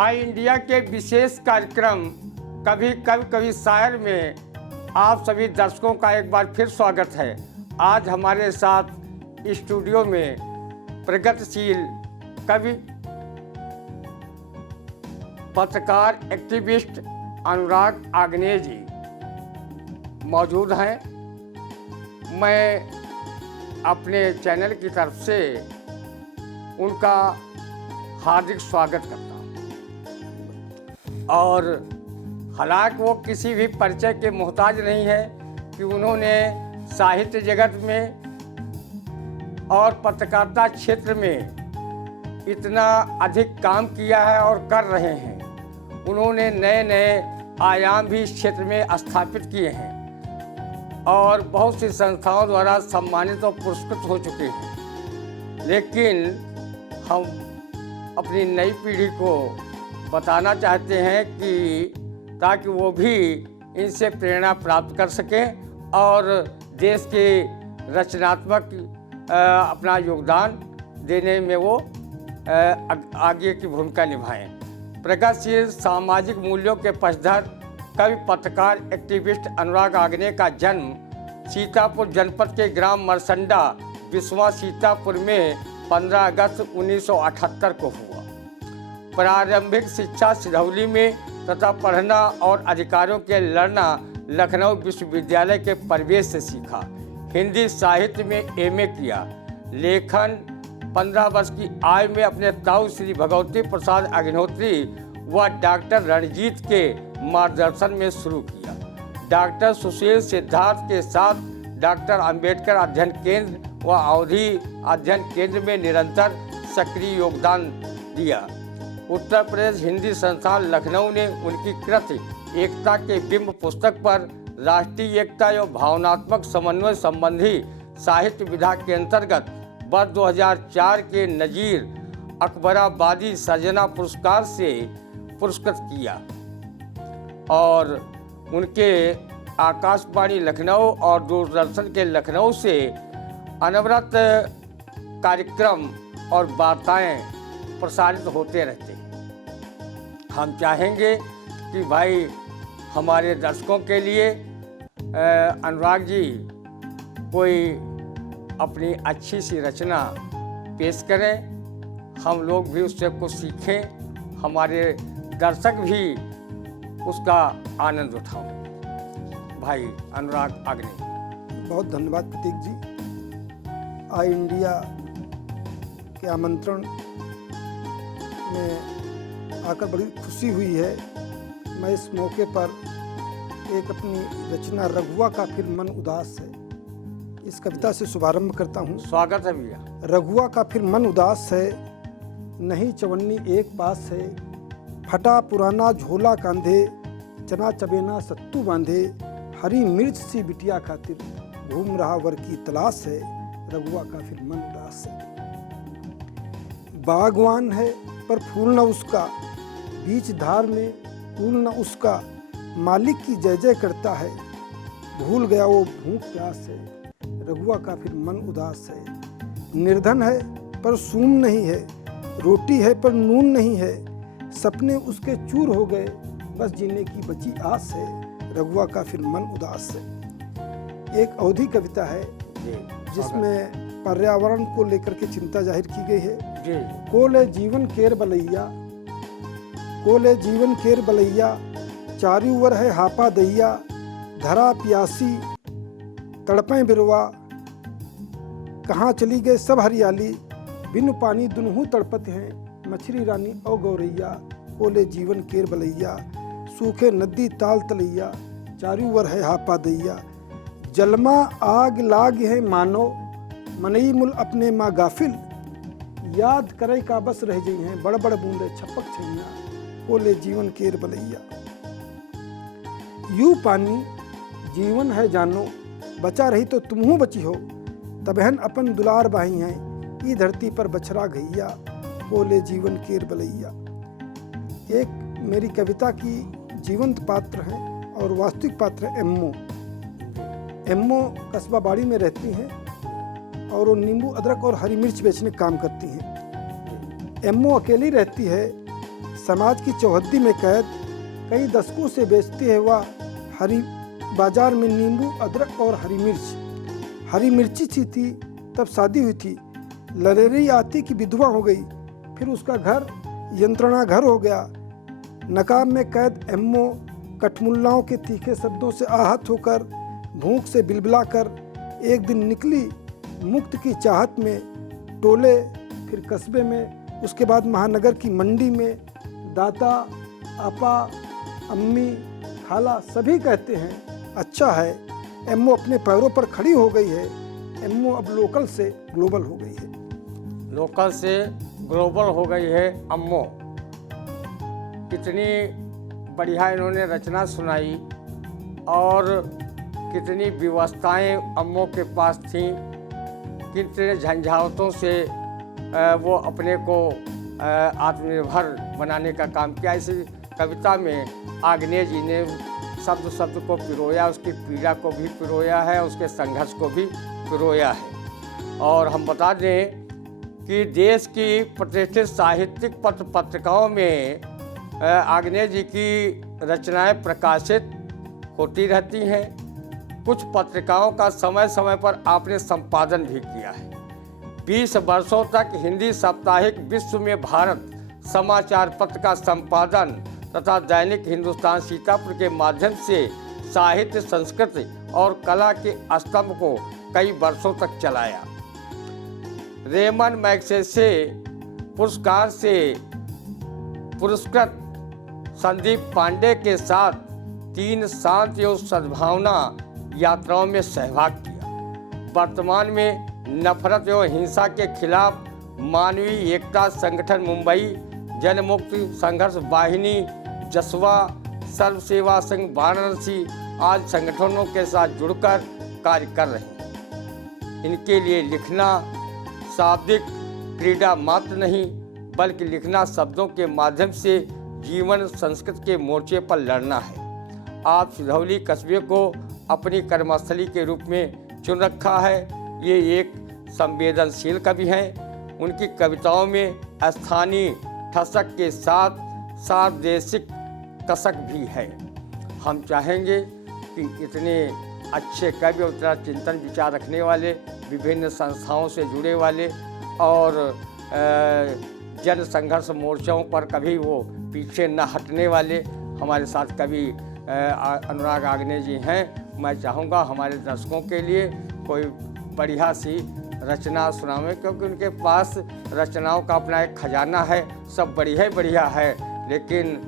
आई India के विशेष कार्यक्रम कभी कभी कभी शायर में आप सभी दर्शकों का एक बार फिर स्वागत है। आज हमारे साथ स्टूडियो में प्रगतिशील कवि, पत्रकार, एक्टिविस्ट अनुराग आग्नेय जी मौजूद हैं। मैं अपने चैनल की तरफ से उनका हार्दिक स्वागत करता हूं। और हालांकि वो किसी भी परिचय के मोहताज नहीं है कि उन्होंने साहित्य जगत में और पत्रकारिता क्षेत्र में इतना अधिक काम किया है और कर रहे हैं। उन्होंने नए नए आयाम भी इस क्षेत्र में स्थापित किए हैं और बहुत सी संस्थाओं द्वारा सम्मानित और पुरस्कृत हो चुके हैं। लेकिन हम अपनी नई पीढ़ी को बताना चाहते हैं कि ताकि वो भी इनसे प्रेरणा प्राप्त कर सकें और देश के रचनात्मक अपना योगदान देने में वो आगे की भूमिका निभाएं। प्रगतिशील सामाजिक मूल्यों के पक्षधर कवि, पत्रकार, एक्टिविस्ट अनुराग आग्नेय का जन्म सीतापुर जनपद के ग्राम मरसंडा, बिस्वा सीतापुर में 15 अगस्त 1978 को हुआ। प्रारंभिक शिक्षा सिधौली में तथा पढ़ना और अधिकारों के लड़ना लखनऊ विश्वविद्यालय के प्रवेश से सीखा। हिंदी साहित्य में एमए किया। लेखन 15 वर्ष की आयु में अपने ताऊ श्री भगवती प्रसाद अग्निहोत्री व डॉक्टर रणजीत के मार्गदर्शन में शुरू किया। डॉक्टर सुशील सिद्धार्थ के साथ डॉक्टर अंबेडकर अध्ययन केंद्र व अवधि अध्ययन केंद्र में निरंतर सक्रिय योगदान दिया। उत्तर प्रदेश हिंदी संस्थान लखनऊ ने उनकी कृति एकता के बिंब पुस्तक पर राष्ट्रीय एकता एवं भावनात्मक समन्वय संबंधी साहित्य विधा के अंतर्गत वर्ष 2004 के नजीर अकबराबादी सर्जना पुरस्कार से पुरस्कृत किया और उनके आकाशवाणी लखनऊ और दूरदर्शन के लखनऊ से अनवरत कार्यक्रम और वार्ताएं प्रसारित होते रहते हैं। हम चाहेंगे कि भाई हमारे दर्शकों के लिए अनुराग जी कोई अपनी अच्छी सी रचना पेश करें, हम लोग भी उससे कुछ सीखें, हमारे दर्शक भी उसका आनंद उठाएं। भाई अनुराग आग्नेय। बहुत धन्यवाद प्रतीक जी। आई इंडिया के आमंत्रण में आकर बड़ी खुशी हुई है। मैं इस मौके पर एक अपनी रचना रघुआ का फिर मन उदास है, इस कविता से शुभारंभ करता हूँ। स्वागत है भैया। रघुआ का फिर मन उदास है, नहीं चवन्नी एक पास है, फटा पुराना झोला कांधे, चना चबेना सत्तू बांधे, हरी मिर्च सी बिटिया खातिर घूम रहा वर की तलाश है, रघुआ का फिर मन उदास है। बागवान है पर फूल न उसका, बीच धार में फूल न उसका, मालिक की जय जय करता है, भूल गया वो भूख प्यास है, रघुआ का फिर मन उदास है। निर्धन है पर सूम नहीं है, रोटी है पर नून नहीं है, सपने उसके चूर हो गए, बस जीने की बची आस है, रघुआ का फिर मन उदास है। एक अवधि कविता है जिसमें पर्यावरण को लेकर के चिंता जाहिर की गई है। कोले जीवन केर बलैया, कोले जीवन केर बलैया, चारू वर है हापा दैया, धरा प्यासी तड़पें बिरवा, कहाँ चली गए सब हरियाली, बिनु पानी दुनहु तड़पत हैं, मछली रानी औ गौरैया, कोले जीवन केर बलैया, सूखे नदी ताल तलैया, चारू वर है हापा दैया, जलमा आग लाग है मानो, मनई मुल अपने माँ गाफिल, याद करे का बस रह गई हैं, बड़ बड़ बूंदे छपक छैया, कोले जीवन केर बलैया। यू पानी जीवन है जानो, बचा रही तो तुमहू बची हो, तबहन अपन दुलार बाही हैं, ई धरती पर बछरा गैया, कोले जीवन केर बलैया। एक मेरी कविता की जीवंत पात्र हैं और वास्तविक पात्र है एम्मो। एम्मो कस्बा बाड़ी में रहती हैं और वो नींबू, अदरक और हरी मिर्च बेचने का काम करती हैं। एम्मो अकेली रहती है, समाज की चौहद्दी में कैद कई दशकों से बेचती है वह हरी बाजार में नींबू, अदरक और हरी मिर्च। हरी मिर्ची सी थी तब शादी हुई थी, ललेरी आती की विधवा हो गई, फिर उसका घर यंत्रणा घर हो गया। नकाब में कैद एम्मो कठमुल्लाओं के तीखे शब्दों से आहत होकर भूख से बिलबिलाकर एक दिन निकली मुक्त की चाहत में। टोले, फिर कस्बे में, उसके बाद महानगर की मंडी में। दाता, आपा, अम्मी, खाला सभी कहते हैं अच्छा है, एम्मो अपने पैरों पर खड़ी हो गई है। एम्मो अब लोकल से ग्लोबल हो गई है। लोकल से ग्लोबल हो गई है अम्मो। कितनी बढ़िया इन्होंने रचना सुनाई और कितनी व्यवस्थाएं अम्मो के पास थीं, कितने झंझावतों से वो अपने को आत्मनिर्भर बनाने का काम किया। इस कविता में आग्नेय जी ने शब्द शब्द को पिरोया, उसकी पीड़ा को भी पिरोया है, उसके संघर्ष को भी पिरोया है। और हम बता दें कि देश की प्रतिष्ठित साहित्यिक पत्र पत्रिकाओं में आग्नेय जी की रचनाएं प्रकाशित होती रहती हैं। कुछ पत्रिकाओं का समय समय पर आपने संपादन भी किया है। 20 वर्षों तक हिंदी साप्ताहिक विश्व में भारत समाचार पत्र का संपादन तथा दैनिक हिंदुस्तान सीतापुर के माध्यम से साहित्य, संस्कृति और कला के स्तंभ को कई वर्षों तक चलाया। रेमन मैग्सेसे पुरस्कार से पुरस्कृत संदीप पांडे के साथ 3 शांति और सद्भावना यात्राओं में सहभाग किया। वर्तमान में नफरत एवं हिंसा के खिलाफ मानवीय एकता संगठन मुंबई, जनमुक्ति संघर्ष वाहिनी जसवा, सर्व सेवा संघ वाराणसी आदि संगठनों के साथ जुड़कर कार्य कर रहे हैं। इनके लिए लिखना शाब्दिक क्रीड़ा मात्र नहीं, बल्कि लिखना शब्दों के माध्यम से जीवन संस्कृति के मोर्चे पर लड़ना है। आप सिधौली कस्बे को अपनी कर्मस्थली के रूप में चुन रखा है। ये एक संवेदनशील कवि हैं। उनकी कविताओं में स्थानीय ठसक के साथ सार्वदेशिक कसक भी है। हम चाहेंगे कि इतने अच्छे कवि और इतना चिंतन विचार रखने वाले, विभिन्न संस्थाओं से जुड़े वाले और जन संघर्ष मोर्चों पर कभी वो पीछे न हटने वाले हमारे साथ कवि अनुराग आग्नेय जी हैं। मैं चाहूँगा हमारे दर्शकों के लिए कोई बढ़िया सी रचना सुनावें, क्योंकि उनके पास रचनाओं का अपना एक खजाना है। सब बढ़िया है, लेकिन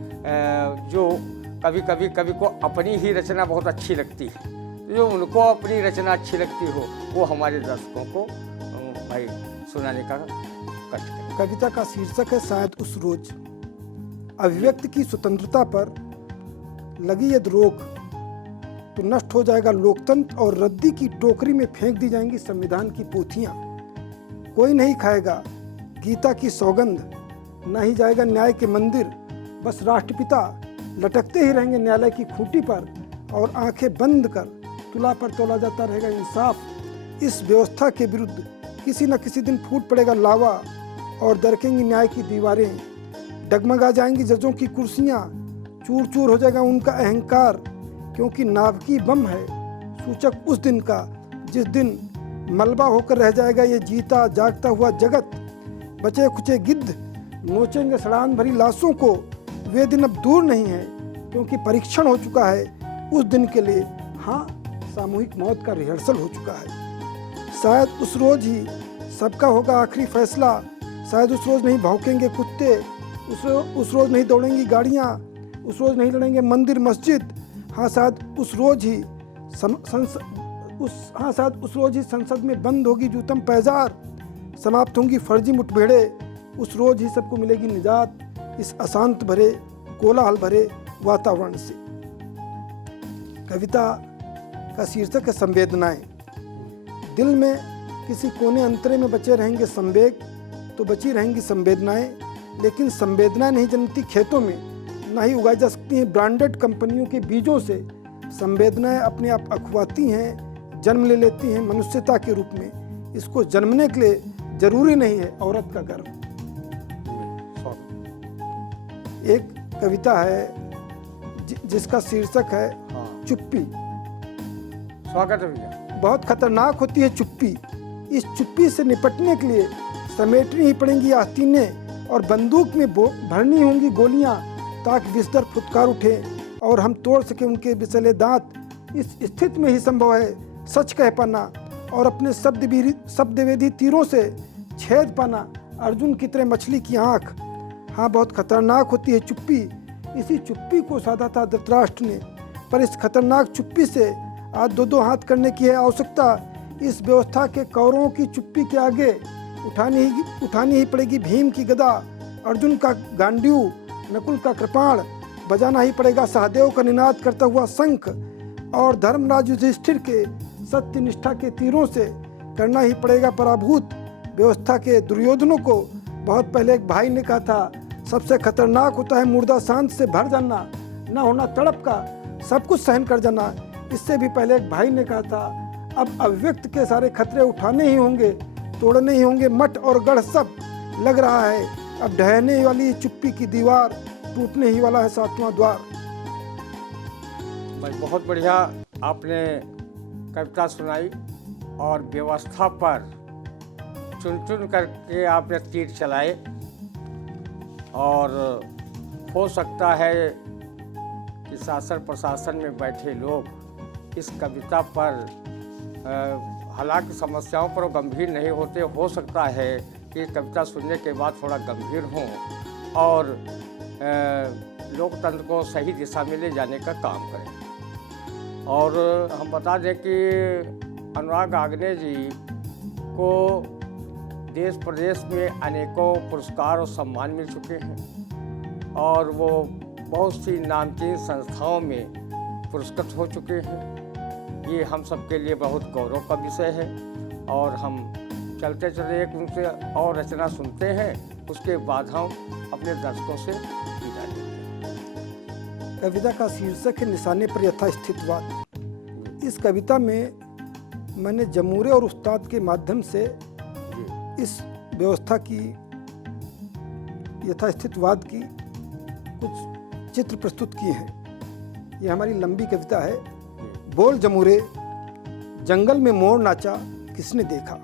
जो कभी को अपनी ही रचना बहुत अच्छी लगती है, जो उनको अपनी रचना अच्छी लगती हो वो हमारे दर्शकों को भाई सुनाने का कष्ट करें। कविता का शीर्षक है शायद उस रोज। अभिव्यक्ति की स्वतंत्रता पर लगी यदि रोक तो नष्ट हो जाएगा लोकतंत्र और रद्दी की टोकरी में फेंक दी जाएंगी संविधान की पोथियां। कोई नहीं खाएगा गीता की सौगंध, न ही जाएगा न्याय के मंदिर। बस राष्ट्रपिता लटकते ही रहेंगे न्यायालय की खूंटी पर और आंखें बंद कर तुला पर तोला जाता रहेगा इंसाफ। इस व्यवस्था के विरुद्ध किसी न किसी दिन फूट पड़ेगा लावा और दरकेंगी न्याय की दीवारें। डगमगा जाएंगी जजों की कुर्सियां, चूर चूर हो जाएगा उनका अहंकार, क्योंकि नाभिकी बम है सूचक उस दिन का जिस दिन मलबा होकर रह जाएगा ये जीता जागता हुआ जगत। बचे खुचे गिद्ध नोचेंगे सड़ान भरी लाशों को। वे दिन अब दूर नहीं है, क्योंकि परीक्षण हो चुका है उस दिन के लिए। हाँ, सामूहिक मौत का रिहर्सल हो चुका है। शायद उस रोज ही सबका होगा आखिरी फैसला। शायद उस रोज नहीं भौंकेंगे कुत्ते, उस रोज नहीं दौड़ेंगी गाड़ियाँ, उस रोज नहीं लड़ेंगे मंदिर मस्जिद। हाँ, शायद उस रोज ही उस रोज ही संसद में बंद होगी जूतम पैजार, समाप्त होंगी फर्जी मुठभेड़ें। उस रोज ही सबको मिलेगी निजात इस अशांत भरे कोलाहल भरे वातावरण से। कविता का शीर्षक है संवेदनाएं। दिल में किसी कोने अंतरे में बचे रहेंगे संवेग, तो बची रहेंगी संवेदनाएं। लेकिन संवेदनाएं नहीं जन्मती खेतों में, ना ही उगाई जा सकती हैं ब्रांडेड कंपनियों के बीजों से। संवेदनाएं अपने आप अखवाती हैं, जन्म ले लेती हैं मनुष्यता के रूप में। इसको जन्मने के लिए जरूरी नहीं है औरत का गर्भ। एक कविता है जिसका शीर्षक है हाँ। चुप्पी। स्वागत है भैया। बहुत खतरनाक होती है चुप्पी। इस चुप्पी से निपटने के लिए समेटनी ही पड़ेंगी आस्तीनें और बंदूक में भरनी होंगी गोलियां, ताकि विस्तर फुटकार उठे और हम तोड़ सके उनके विसले दांत। इस स्थिति में ही संभव है सच कह पाना और अपने शब्दवेदी तीरों से छेद पाना अर्जुन की तरह मछली की आंख। हाँ, बहुत खतरनाक होती है चुप्पी। इसी चुप्पी को साधा था धृतराष्ट्र ने, पर इस खतरनाक चुप्पी से आज दो हाथ करने की है आवश्यकता। इस व्यवस्था के कौरवों की चुप्पी के आगे उठानी ही पड़ेगी भीम की गदा, अर्जुन का गांडीव, नकुल का कृपाण, बजाना ही पड़ेगा सहदेव का निनाद करता हुआ शंख और धर्मराज युधिष्ठिर के सत्य निष्ठा के तीरों से करना ही पड़ेगा पराभूत व्यवस्था के दुर्योधनों को। बहुत पहले एक भाई ने कहा था, सबसे खतरनाक होता है मुर्दा शांत से भर जाना, न होना तड़प का, सब कुछ सहन कर जाना। इससे भी पहले एक भाई ने कहा था, अब अव्यक्त के सारे खतरे उठाने ही होंगे, तोड़ने ही होंगे मठ और गढ़ सब। लग रहा है अब ढहने वाली चुप्पी की दीवार, टूटने ही वाला है 7वां द्वार। भाई बहुत बढ़िया आपने कविता सुनाई और व्यवस्था पर चुन चुन करके आपने तीर चलाए। और हो सकता है कि शासन प्रशासन में बैठे लोग इस कविता पर हालांकि समस्याओं पर गंभीर नहीं होते, हो सकता है कि कविता सुनने के बाद थोड़ा गंभीर हों और लोकतंत्र को सही दिशा में ले जाने का काम करें। और हम बता दें कि अनुराग आग्नेय जी को देश प्रदेश में अनेकों पुरस्कार और सम्मान मिल चुके हैं और वो बहुत सी नामचीन संस्थाओं में पुरस्कृत हो चुके हैं। ये हम सब के लिए बहुत गौरव का विषय है। और हम चलते चलते एक उनसे और रचना सुनते हैं, उसके बाद हम अपने दर्शकों से विदा लेते हैं। कविता का शीर्षक है निशाने पर यथास्थितवाद। इस कविता में मैंने जमूरे और उस्ताद के माध्यम से इस व्यवस्था की यथास्थितवाद की कुछ चित्र प्रस्तुत किए हैं। ये हमारी लंबी कविता है। बोल जमूरे, जंगल में मोर नाचा किसने देखा,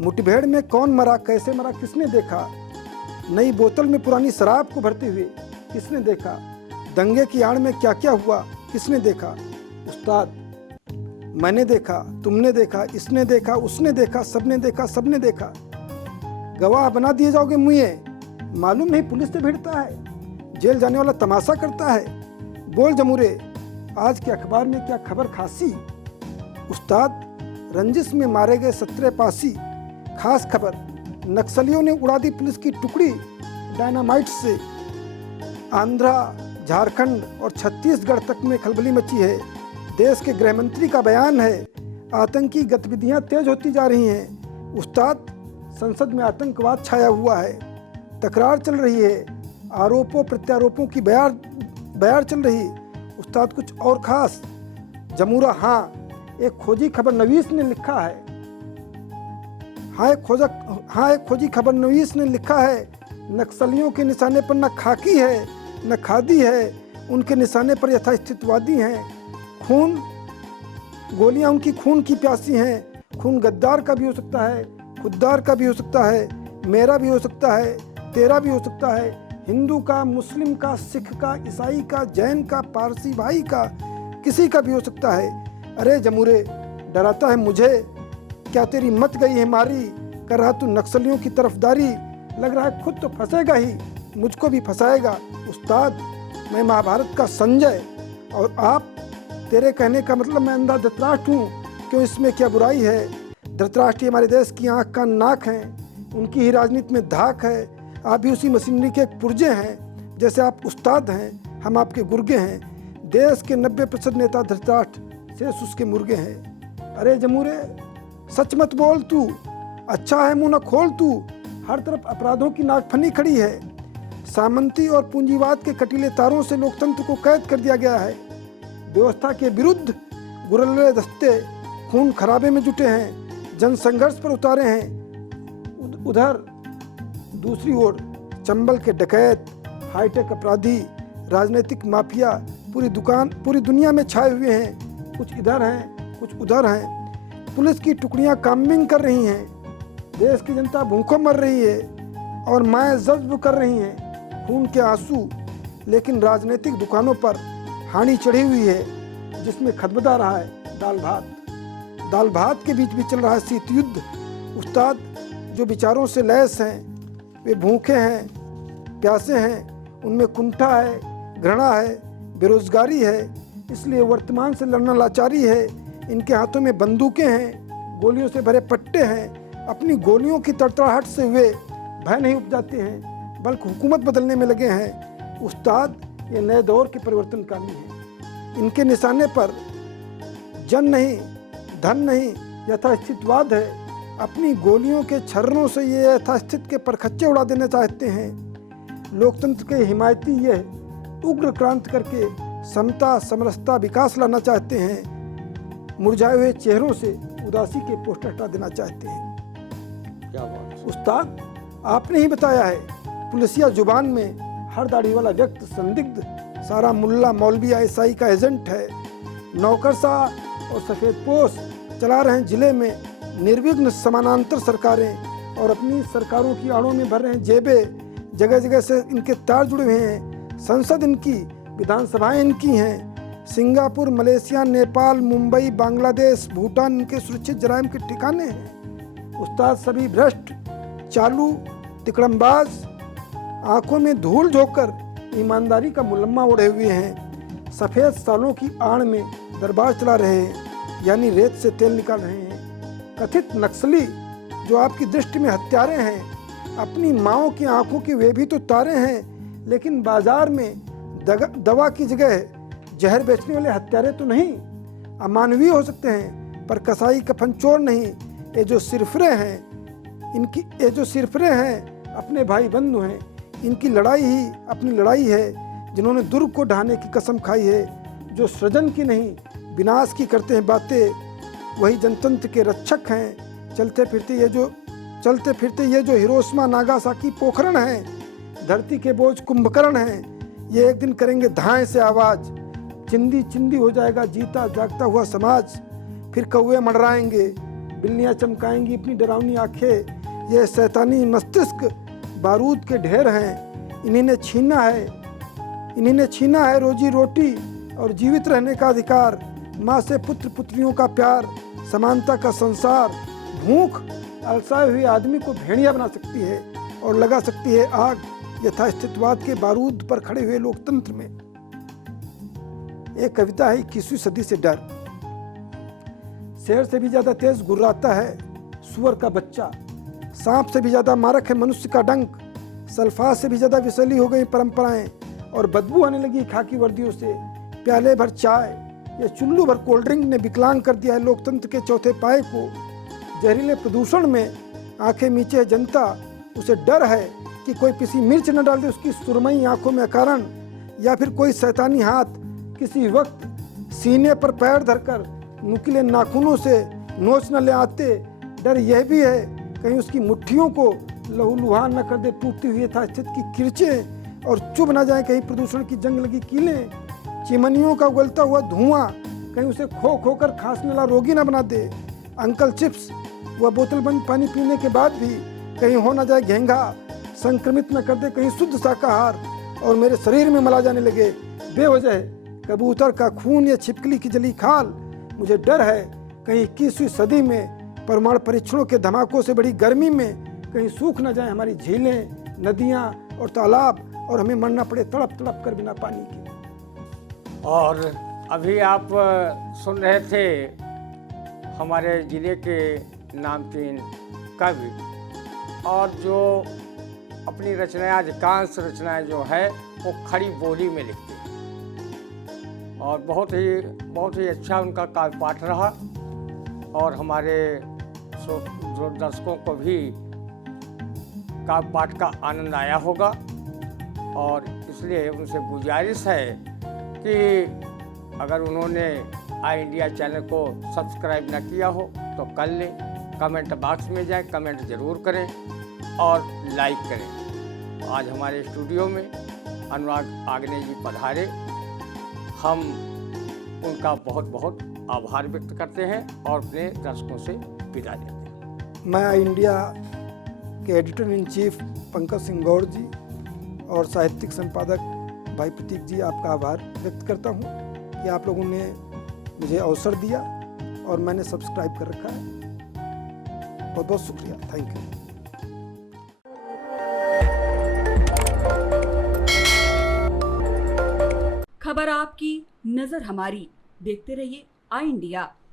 मुठभेड़ में कौन मरा कैसे मरा किसने देखा, नई बोतल में पुरानी शराब को भरते हुए किसने देखा, दंगे की आड़ में क्या क्या हुआ किसने देखा। उस्ताद, मैंने देखा, तुमने देखा, इसने देखा, उसने देखा, सबने देखा, सबने देखा। गवाह बना दिए जाओगे मुझे, मालूम नहीं पुलिस से भिड़ता है, जेल जाने वाला तमाशा करता है। बोल जमूरे, आज के अखबार में क्या खबर खासी, उस्ताद रंजिश में मारे गए 17 पासी। खास खबर, नक्सलियों ने उड़ा दी पुलिस की टुकड़ी डायनामाइट से। आंध्रा, झारखंड और छत्तीसगढ़ तक में खलबली मची है। देश के गृह मंत्री का बयान है, आतंकी गतिविधियां तेज होती जा रही हैं। उस्ताद, संसद में आतंकवाद छाया हुआ है, तकरार चल रही है, आरोपों प्रत्यारोपों की बयार चल रही। उस्ताद, कुछ और खास। जमूरा, हाँ एक खोजी खबर नवीस ने लिखा है। एक खोजी खबर नवीस ने लिखा है, नक्सलियों के निशाने पर न खाकी है न खादी है, उनके निशाने पर यथास्थितवादी हैं। खून, गोलियां उनकी खून की प्यासी हैं। खून गद्दार का भी हो सकता है, खुददार का भी हो सकता है, मेरा भी हो सकता है, तेरा भी हो सकता है, हिंदू का, मुस्लिम का, सिख का, ईसाई का, जैन का, पारसी भाई का, किसी का भी हो सकता है। अरे जमूरे, डराता है मुझे, क्या तेरी मत गई है मारी, कर रहा तू नक्सलियों की तरफदारी, लग रहा है खुद तो फंसेगा ही, मुझको भी फंसाएगा। उस्ताद, मैं महाभारत का संजय और आप, तेरे कहने का मतलब मैं अंधा धृतराष्ट्र हूँ, क्यों इसमें क्या बुराई है। धृतराष्ट्र हमारे देश की आँख कान नाक हैं, उनकी ही राजनीति में धाक है। आप भी उसी मशीनरी के एक पुर्जे हैं, जैसे आप उस्ताद हैं हम आपके गुर्गे हैं। देश के 90% नेता धृतराष्ट्र, शेष उसके मुर्गे हैं। अरे जमूरे, सच मत बोल तू, अच्छा है मुंह न खोल तू, हर तरफ अपराधों की नागफनी खड़ी है। सामंती और पूंजीवाद के कटीले तारों से लोकतंत्र को कैद कर दिया गया है। व्यवस्था के विरुद्ध गुर्रे दस्ते खून खराबे में जुटे हैं, जन संघर्ष पर उतारे हैं। उधर दूसरी ओर चंबल के डकैत, हाईटेक अपराधी, राजनीतिक माफिया पूरी दुनिया में छाए हुए हैं। कुछ इधर हैं, कुछ उधर हैं। पुलिस की टुकड़ियां काम्बिंग कर रही हैं। देश की जनता भूखों मर रही है और माएँ जज्ब कर रही हैं खून के आंसू। लेकिन राजनीतिक दुकानों पर हानि चढ़ी हुई है, जिसमें खदबदा रहा है दाल भात के बीच भी चल रहा है शीत युद्ध। उस्ताद जो विचारों से लैस हैं, वे भूखे हैं, प्यासे हैं, उनमें कुंठा है, घृणा है, बेरोजगारी है, इसलिए वर्तमान से लड़ना लाचारी है। इनके हाथों में बंदूकें हैं, गोलियों से भरे पट्टे हैं। अपनी गोलियों की तड़तड़ाहट से वे भय नहीं उपजाते हैं, बल्कि हुकूमत बदलने में लगे हैं। उस्ताद ये नए दौर के परिवर्तनकारी हैं। इनके निशाने पर जन नहीं, धन नहीं, यथास्थितवाद है। अपनी गोलियों के छर्रों से ये यथास्थित के परखच्चे उड़ा देना चाहते हैं। लोकतंत्र के हिमायती ये उग्र क्रांति करके समता, समरसता, विकास लाना चाहते हैं। मुरझाए हुए चेहरों से उदासी के पोस्टर हटा देना चाहते हैं। क्या बात। उस्ताद आपने ही बताया है, पुलिसिया जुबान में हर दाढ़ी वाला व्यक्ति संदिग्ध, सारा मुल्ला मौलवी ईसाई का एजेंट है। नौकरशाह और सफ़ेदपोश चला रहे हैं जिले में निर्विघ्न समानांतर सरकारें और अपनी सरकारों की आड़ों में भर रहे हैं जेबें। जगह जगह से इनके तार जुड़े हुए हैं। संसद इनकी, विधानसभाएं इनकी हैं। सिंगापुर, मलेशिया, नेपाल, मुंबई, बांग्लादेश, भूटान इनके सुरक्षित जराइम के ठिकाने हैं। उस्ताद सभी भ्रष्ट, चालू, तिकड़मबाज, आंखों में धूल झोंककर ईमानदारी का मुलम्मा ओढ़े हुए हैं। सफ़ेद सालों की आड़ में दरबार चला रहे हैं, यानी रेत से तेल निकाल रहे हैं। कथित नक्सली जो आपकी दृष्टि में हत्यारे हैं, अपनी माओं की आंखों की वे भी तो तारे हैं, लेकिन बाजार में दवा की जगह जहर बेचने वाले हत्यारे तो नहीं। अमानवीय हो सकते हैं पर कसाई कफन चोर नहीं। ये जो सिरफरे हैं अपने भाई बंधु हैं। इनकी लड़ाई ही अपनी लड़ाई है, जिन्होंने दुर्ग को ढहाने की कसम खाई है। जो सृजन की नहीं विनाश की करते हैं बातें, वही जनतंत्र के रक्षक हैं। चलते फिरते ये जो हिरोशिमा, नागासाकी, पोखरण हैं, धरती के बोझ कुंभकर्ण हैं। ये एक दिन करेंगे धाएं से आवाज़, चिंदी चिंदी हो जाएगा जीता जागता हुआ समाज। फिर कौवे मंडराएंगे, बिल्लियाँ चमकाएंगी अपनी डरावनी आंखें। ये शैतानी मस्तिष्क बारूद के ढेर हैं। इन्हीं ने छीना है रोजी रोटी और जीवित रहने का अधिकार। माँ से पुत्र पुत्रियों का प्यार, समानता का संसार। भूख अलसाए हुए आदमी को भेड़िया बना सकती है और लगा सकती है आग यथास्थितवाद के बारूद पर खड़े हुए लोकतंत्र में। एक कविता है 21वीं सदी से डर। शेर से भी ज्यादा तेज गुर्राता है सुअर का बच्चा। सांप से भी ज्यादा मारक है मनुष्य का डंक। सल्फात से भी ज्यादा विषैली हो गई परंपराएं और बदबू आने लगी खाकी वर्दियों से। प्याले भर चाय या चुल्लू भर कोल्ड ड्रिंक ने विकलांग कर दिया है लोकतंत्र के चौथे पाए को। जहरीले प्रदूषण में आंखें मीचे जनता। उसे डर है कि कोई पिसी मिर्च न डाल दे उसकी सुरमई आंखों में कारण, या फिर कोई शैतानी हाथ किसी वक्त सीने पर पैर धरकर नुकीले नाखूनों से नोच न ले आते। डर यह भी है कहीं उसकी मुट्ठियों को लहूलुहान न कर दे टूटती हुई यथास्थित की किरचें, और चुभ न जाए कहीं प्रदूषण की जंग लगी कीलें। चिमनियों का उगलता हुआ धुआं कहीं उसे खो खो कर खांसने वाला रोगी न बना दे। अंकल चिप्स व बोतल बंद पानी पीने के बाद भी कहीं हो न जाए घेंघा। संक्रमित न कर दे कहीं शुद्ध शाकाहार और मेरे शरीर में मला जाने लगे बेवजह कबूतर का खून या छिपकली की जली खाल। मुझे डर है कहीं 21वीं सदी में परमाणु परीक्षणों के धमाकों से बड़ी गर्मी में कहीं सूख न जाए हमारी झीलें, नदियाँ और तालाब, और हमें मरना पड़े तड़प तड़प कर बिना पानी के। और अभी आप सुन रहे थे हमारे ज़िले के नामचीन कवि, और जो अपनी रचनाएं, अधिकांश रचनाएं जो है वो खड़ी बोली में लिखते हैं, और बहुत ही अच्छा उनका काव्य पाठ रहा, और हमारे दर्शकों को भी काव्य पाठ का आनंद आया होगा। और इसलिए उनसे गुजारिश है कि अगर उन्होंने आई इंडिया चैनल को सब्सक्राइब न किया हो तो कर लें। कमेंट बॉक्स में जाएं, कमेंट ज़रूर करें और लाइक करें। आज हमारे स्टूडियो में अनुराग आग्नेय जी पधारे। हम उनका बहुत बहुत आभार व्यक्त करते हैं और अपने दर्शकों से विदा लेते हैं। मैं आई इंडिया के editor in chief Pankaj Singh Gaur ji और साहित्यिक संपादक भाई प्रतीक जी आपका आभार व्यक्त करता हूँ कि आप लोगों ने मुझे अवसर दिया और मैंने सब्सक्राइब कर रखा है। बहुत बहुत शुक्रिया, थैंक यू। खबर आपकी, नजर हमारी। देखते रहिए आई इंडिया।